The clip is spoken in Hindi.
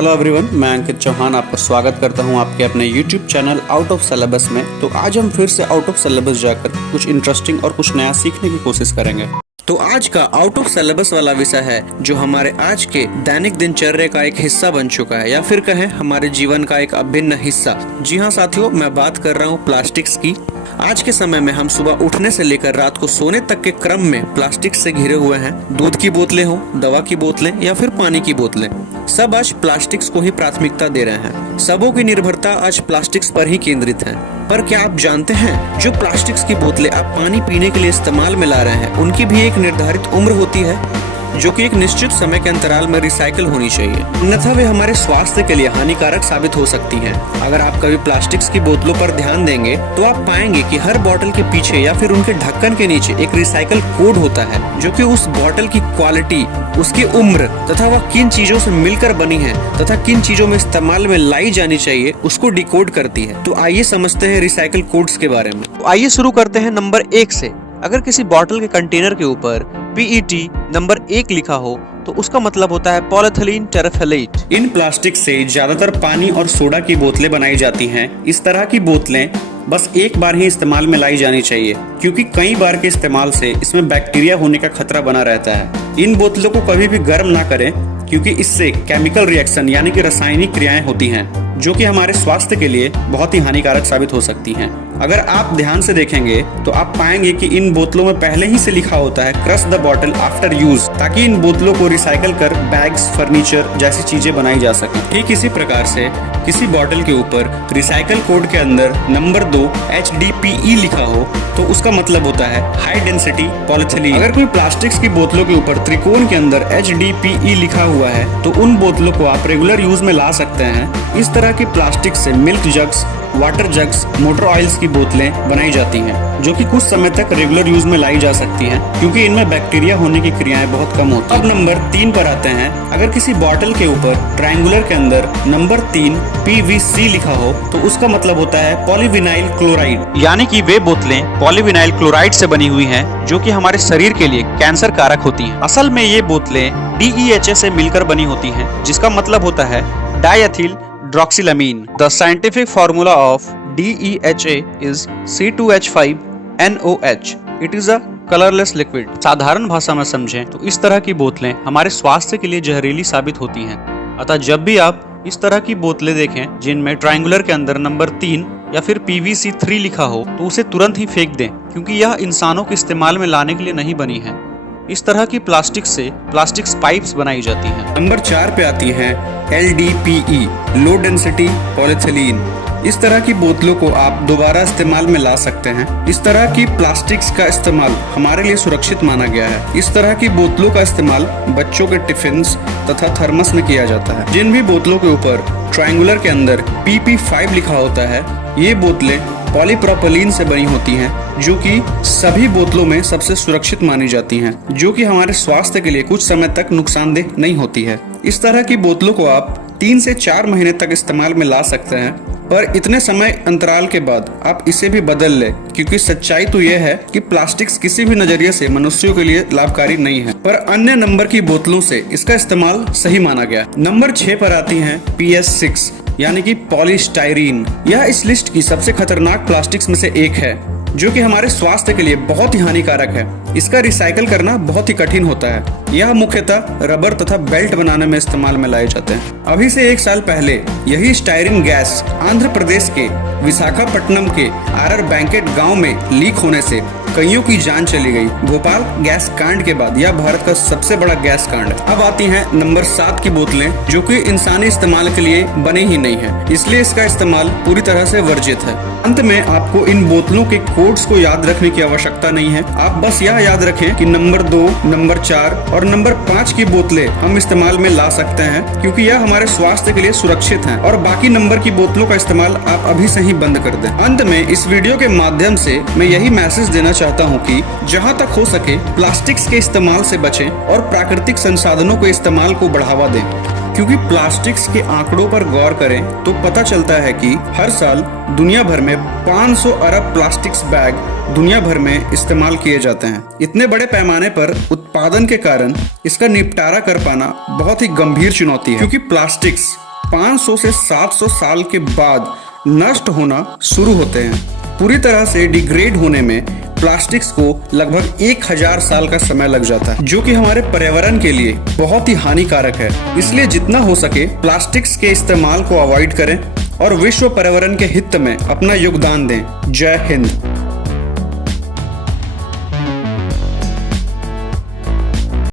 हेलो एवरीवन, मैं अंकित चौहान आपका स्वागत करता हूं आपके अपने YouTube channel out of syllabus में। तो आज हम फिर से आउट ऑफ सिलेबस जाकर कुछ इंटरेस्टिंग और कुछ नया सीखने की कोशिश करेंगे। तो आज का आउट ऑफ सिलेबस वाला विषय है जो हमारे आज के दैनिक दिनचर्या का एक हिस्सा बन चुका है, या फिर कहें हमारे जीवन का एक अभिन्न हिस्सा। जी हाँ साथियों, मैं बात कर रहा हूँ प्लास्टिक्स की। आज के समय में हम सुबह उठने से लेकर रात को सोने तक के क्रम में प्लास्टिक से घिरे हुए हैं। दूध की बोतलें हो, दवा की बोतलें या फिर पानी की बोतलें, सब आज प्लास्टिक्स को ही प्राथमिकता दे रहे हैं। सबों की निर्भरता आज प्लास्टिक्स पर ही केंद्रित है। पर क्या आप जानते हैं, जो प्लास्टिक्स की बोतलें आप पानी पीने के लिए इस्तेमाल में ला रहे हैं, उनकी भी एक निर्धारित उम्र होती है जो कि एक निश्चित समय के अंतराल में रिसाइकिल होनी चाहिए, अन्यथा वे हमारे स्वास्थ्य के लिए हानिकारक साबित हो सकती हैं। अगर आप कभी प्लास्टिक्स की बोतलों पर ध्यान देंगे तो आप पाएंगे कि हर बोतल के पीछे या फिर उनके ढक्कन के नीचे एक रिसाइकिल कोड होता है, जो कि उस बोतल की क्वालिटी, उसकी उम्र तथा वह किन चीजों से मिलकर बनी है तथा किन चीजों में इस्तेमाल में लाई जानी चाहिए उसको डिकोड करती है। तो आइए समझते हैं रिसाइकिल कोड्स के बारे में। तो आइए शुरू करते हैं नंबर 1 से। अगर किसी बॉटल के कंटेनर के ऊपर PET नंबर 1 लिखा हो तो उसका मतलब होता है पॉलीथिलीन टेराफथलेट। इन प्लास्टिक से ज्यादातर पानी और सोडा की बोतलें बनाई जाती हैं। इस तरह की बोतलें बस एक बार ही इस्तेमाल में लाई जानी चाहिए, क्योंकि कई बार के इस्तेमाल से इसमें बैक्टीरिया होने का खतरा बना रहता है। इन बोतलों को कभी भी गर्म ना करें, क्योंकि इससे केमिकल रिएक्शन यानी कि रासायनिक क्रियाएं होती हैं, जो कि हमारे स्वास्थ्य के लिए बहुत ही हानिकारक साबित हो सकती हैं। अगर आप ध्यान से देखेंगे तो आप पाएंगे कि इन बोतलों में पहले ही से लिखा होता है crush the bottle after use, ताकि इन बोतलों को रिसाइकल कर बैग्स, फर्नीचर जैसी चीजें बनाई जा सके। ठीक इसी प्रकार से किसी बॉटल के ऊपर रिसाइकल कोड के अंदर नंबर 2 HDPE लिखा हो तो उसका मतलब होता है हाई डेंसिटी पॉलीथिलीन। अगर कोई प्लास्टिक्स की बोतलों के ऊपर त्रिकोण के अंदर HDPE लिखा हुआ है तो उन बोतलों को आप रेगुलर यूज में ला सकते हैं। इस तरह की प्लास्टिक से milk jugs, water jugs, motor oils की बोतलें बनाई जाती हैं, जो कि कुछ समय तक रेगुलर यूज में लाई जा सकती हैं, क्योंकि इनमें बैक्टीरिया होने की क्रियाएं बहुत कम होती हैं। अब नंबर 3 पर आते हैं। अगर किसी बॉटल के ऊपर ट्रायंगुलर के अंदर नंबर 3 PVC लिखा हो तो उसका मतलब होता है पॉलीविनाइल क्लोराइड, यानी कि वे बोतलें पॉलीविनाइल क्लोराइड से बनी हुई हैं, जो कि हमारे शरीर के लिए कैंसर कारक होती हैं। असल में ये बोतलें DEHA से मिलकर बनी होती हैं, जिसका मतलब होता है diethyl ड्रॉक्सिलामीन। The scientific formula of DEHA is C2H5NOH. It is a colorless liquid. साधारण भाषा में समझें तो इस तरह की बोतलें हमारे स्वास्थ्य के लिए जहरीली साबित होती हैं। अतः जब भी आप इस तरह की बोतलें देखें जिनमें ट्रायंगुलर के अंदर नंबर 3 या फिर PVC 3 लिखा हो तो उसे तुरंत ही फेंक दें, क्योंकि यह इंसानों के इस्तेमाल में लाने के लिए नहीं बनी है। इस तरह की प्लास्टिक से प्लास्टिक्स पाइप्स बनाई जाती हैं। नंबर 4 पे आती है LDPE, लो डेंसिटी पॉलीथिलीन। इस तरह की बोतलों को आप दोबारा इस्तेमाल में ला सकते हैं। इस तरह की प्लास्टिक्स का इस्तेमाल हमारे लिए सुरक्षित माना गया है। इस तरह की बोतलों का इस्तेमाल बच्चों के टिफिन्स तथा थर्मस में किया जाता है। जिन भी बोतलों के ऊपर ट्रायंगुलर के अंदर PP5 लिखा होता है, ये बोतलें पॉलीप्रोपिलीन से बनी होती हैं, जो कि सभी बोतलों में सबसे सुरक्षित मानी जाती हैं, जो कि हमारे स्वास्थ्य के लिए कुछ समय तक नुकसानदेह नहीं होती है। इस तरह की बोतलों को आप 3 से 4 महीने तक इस्तेमाल में ला सकते हैं, पर इतने समय अंतराल के बाद आप इसे भी बदल लें, क्योंकि सच्चाई तो यह है कि प्लास्टिक्स किसी भी नजरिए से मनुष्यों के लिए लाभकारी नहीं है, पर अन्य नंबर की बोतलों से इसका इस्तेमाल सही माना गया। नंबर 6 पर आती हैं PS6 यानी कि पॉलीस्टाइरीन। यह इस लिस्ट की सबसे खतरनाक प्लास्टिक्स में से एक है, जो कि हमारे स्वास्थ्य के लिए बहुत ही हानिकारक है। इसका रिसाइकल करना बहुत ही कठिन होता है। यह मुख्यतः रबर तथा बेल्ट बनाने में इस्तेमाल में लाए जाते हैं। अभी से 1 साल पहले यही स्टायरीन गैस आंध्र प्रदेश के विशाखापट्टनम के आरआर बैंकेट गांव में लीक होने से कईयों की जान चली गई। भोपाल गैस कांड के बाद यह भारत का सबसे बड़ा गैस कांड है। अब आती हैं नंबर 7 की बोतलें, जो कि इंसानी इस्तेमाल के लिए बनी ही नहीं है, इसलिए इसका इस्तेमाल पूरी तरह से वर्जित है। अंत में आपको इन बोतलों के कोड्स को याद रखने की आवश्यकता नहीं है। आप बस यह याद रखें कि नंबर 2, नंबर 4 और नंबर 5 की बोतलें हम इस्तेमाल में ला सकते हैं, क्योंकि यह हमारे स्वास्थ्य के लिए सुरक्षित हैं, और बाकी नंबर की बोतलों का इस्तेमाल आप अभी से ही बंद कर दें। अंत में इस वीडियो के माध्यम से मैं यही मैसेज देना चाहता हूं कि जहां तक हो सके प्लास्टिक्स के इस्तेमाल से बचें और प्राकृतिक संसाधनों के इस्तेमाल को बढ़ावा दें, क्योंकि प्लास्टिक्स के आंकड़ों पर गौर करें तो पता चलता है कि हर साल दुनिया भर में 500 अरब प्लास्टिक्स बैग दुनिया भर में इस्तेमाल किए जाते हैं। इतने बड़े पैमाने पर उत्पादन के कारण इसका निपटारा कर पाना बहुत ही गंभीर चुनौती है, क्योंकि प्लास्टिक्स 500 से 700 साल के बाद नष्ट होना शुरू होते हैं। पूरी तरह से डिग्रेड होने में प्लास्टिक्स को लगभग 1000 साल का समय लग जाता है, जो कि हमारे पर्यावरण के लिए बहुत ही हानिकारक है। इसलिए जितना हो सके प्लास्टिक्स के इस्तेमाल को अवॉइड करें और विश्व पर्यावरण के हित में अपना योगदान दें। जय हिंद।